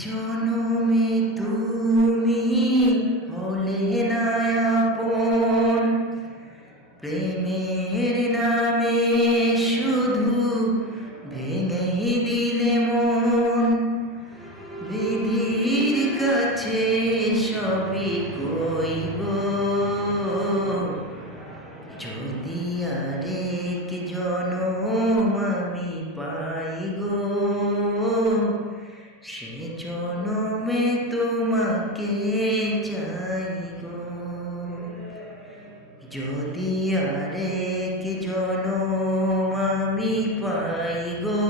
জনমে তুমি হলে না আপন, প্রেমের নামে শুধু ভেঙে দিলে মন। বিধির কাছে সবই কইব, যদি আরেক জনম আমি পাই গো, সে জনমে তোমাকে চাই গো। যদি আরেক জনম আমি পাই গো,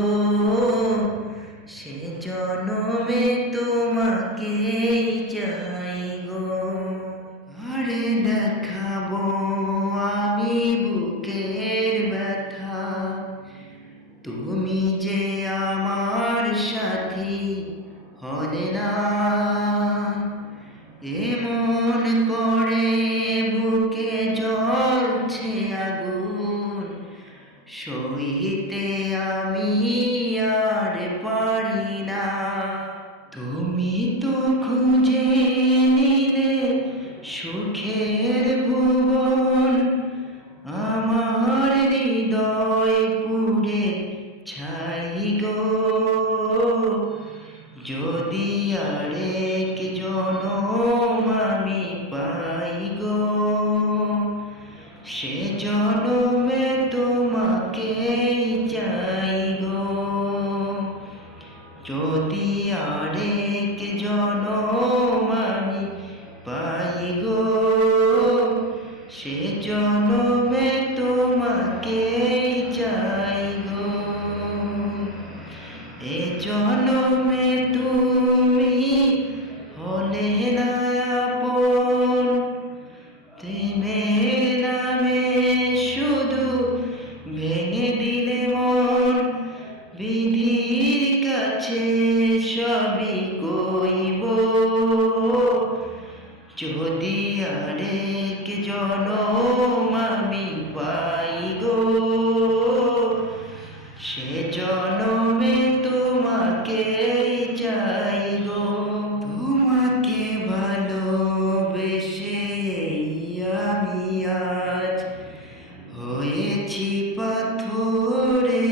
সে জনমে তোমাকে চাই গো। আরে দেখাবো আমি বুকের ব্যথা, তুমি যে আমার সাথী হলে না। এমন করে বুকে জ্বলছে আগুন, সইতে আমি আর পারি না। তুমি তো খুঁজে নিলে সুখের ভুবন, আমার হৃদয় পুড়ে ছাই গো। যদি আরেক জনম আমি পাই গো, সে জনমে তোমাকে চাই গো। যদি আরেক জনম আমি পাই গো, সে জনমে তোমাকে চাই গো। এ জনমে তুমি হলে না আপন, প্রেমের নামে শুধু ভেঙে দিলে মন। বিধির কাছে সবই কইব, যদি আরেক জনম আমি পাই গো, সে জনমে তোমাকে চাই গো। তোমাকে ভালোবেসে আমি আজ হয়েছি পাথরে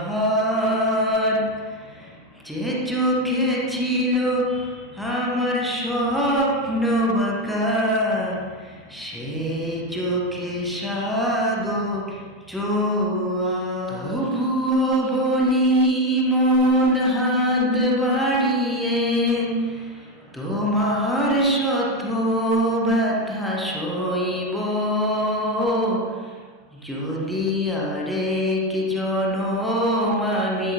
পাহাড়। যে চোখে ছিল আমার স্বপ্ন বাঁকা, সে চোখে সাগর জোয়ার। তবুও বলি মন হাত বাড়িয়ে, তোমার শত ব্যথা সইব। যদি আরেক জনম আমি